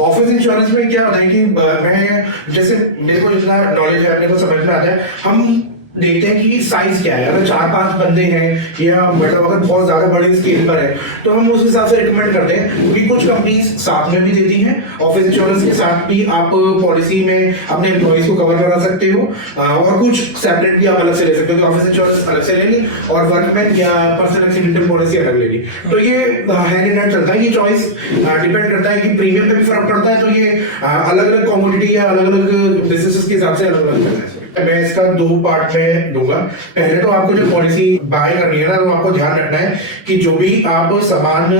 Office insurance में क्या होता है कि मैं जैसे मेरे को जितना नॉलेज है अपने को समझ में आता है, हम देखते हैं कि साइज क्या है। अगर 4-5 बंदे हैं या मतलब अगर बहुत ज्यादा बड़े स्केल पर है तो हम उस हिसाब से रिकमेंड करते हैं, क्योंकि कुछ कंपनीज साथ में भी देती हैं ऑफिस इंश्योरेंस के साथ भी आप पॉलिसी में अपने एम्प्लॉइज को कवर करा सकते हो, और कुछ सेपरेट भी आप अलग से ले सकते हो। ऑफिस इंश्योरेंस अलग से ले ली और वर्कमैन या पर्सनल एक्सीडेंटल पॉलिसी अलग ले ली, तो ये हैंड इन हैंड चलता है। ये चॉइस डिपेंड करता है कि प्रीमियम पे भी फर्क पड़ता है, तो ये अलग अलग कमोडिटी या अलग अलग बिजनेसेस के हिसाब से अलग अलग चलता है। मैं इसका 2 पार्ट में दूंगा। पहले तो आपको जो पॉलिसी बाय करनी है ना, तो आपको ध्यान रखना है कि जो भी आप सामान,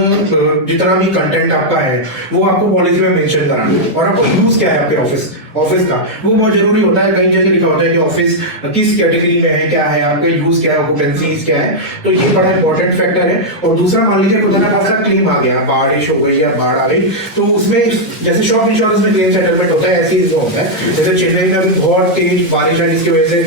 जितना भी कंटेंट आपका है वो आपको पॉलिसी में मेंशन कराना है, और आपको यूज क्या है आपके ऑफिस का, वो बहुत जरूरी होता है। कई जगह लिखा होता है कि ऑफिस किस कैटेगरी में है, क्या है आपका यूज, क्या है ऑक्यूपेंसीज क्या है, तो ये बड़ा इंपॉर्टेंट फैक्टर है। और दूसरा, मान लीजिए खुदा ना खासा क्लेम आ गया, बारिश हो गई या बाढ़ आ गई, तो उसमें जैसे शॉप इंश्योरेंस में क्लेम सेटलमेंट होता है, ऐसे ही होता है। जैसे चेन्नई में अभी बहुत तेज बारिश आई, जिसकी वजह से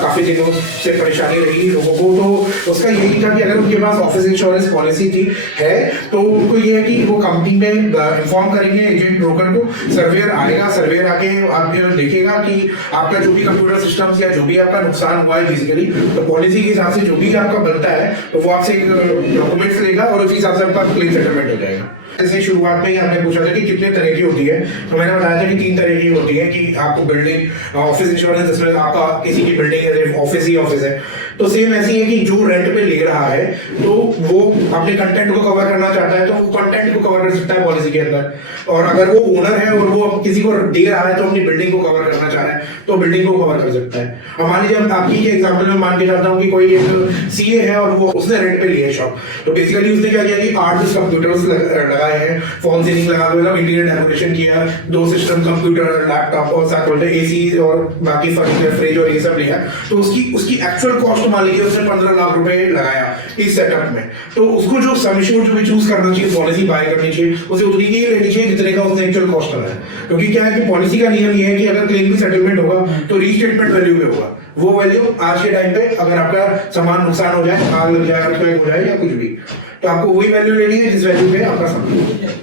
काफी दिनों से परेशानी रही लोगों को, तो उसका यही था कि अगर उनके पास ऑफिस इंश्योरेंस पॉलिसी थी है तो उनको ये है कि वो कंपनी में इन्फॉर्म करेंगे एजेंट ब्रोकर को, सर्वेयर आएगा, सर्वेयर आके आप देखेगा कि आपका जो भी कंप्यूटर सिस्टम या जो भी आपका नुकसान हुआ है फिजिकली, तो पॉलिसी के हिसाब से जो भी आपका बनता है तो वो आपसे डॉक्यूमेंट्स लेगा और उसी हिसाब से आपका क्लेम सेटलमेंट हो जाएगा। जैसे शुरुआत में ही आपने पूछा था कि कितने तरह की होती है, तो मैंने बताया था कि 3 तरह की होती है। कि आपको बिल्डिंग ऑफिस इंश्योरेंस, जिसमें आपका किसी की बिल्डिंग है, ऑफिस ही ऑफिस है, तो सेम ऐसी है कि जो रेंट पे ले रहा है तो वो अपने कंटेंट को कवर करना चाहता है, तो वो कंटेंट को कवर कर सकता है पॉलिसी के अंदर। और अगर वो ओनर है और वो किसी को दे रहा है तो अपनी बिल्डिंग को कवर करना चाह रहा है, तो बिल्डिंग को कवर कर सकता है। अब मान लीजिए आपकी एग्जाम्पल में मान के जाता हूँ कि कोई एक सीए है और वो उसने रेंट पे लिया है शॉप, तो बेसिकली उसने क्या किया कि 8-10 कंप्यूटर्स लगाए हैं, फॉल सीलिंग लगा दो, इंटीरियर डेकोरेशन किया, 2 सिस्टम, कंप्यूटर, लैपटॉप और साथ बोलते एसी और बाकी फर्नीचर, फ्रिज और ये सब लिया, तो उसकी एक्चुअल कॉस्ट मान लीजिए उसने 15 लाख रुपए लगाया इस सेटअप में, तो उसको जो सम एश्योर्ड जो भी चूज करना चाहिए, पॉलिसी बाय करनी चाहिए, उसे उतनी ही लेनी चाहिए जितने का उसने एक्चुअल कॉस्ट लगाया। क्योंकि क्या है कि पॉलिसी का नियम ये है कि अगर क्लेम भी सेटलमेंट होगा तो रीस्टेटमेंट वैल्यू पे होगा। वो वैल्यू आज के टाइम पे अगर आपका सामान नुकसान हो जाए, आग लग जाए, अर्थक्वेक हो जाए या कुछ भी, तो आपको वही वैल्यू लेनी है जिस वैल्यू पे आपका सामान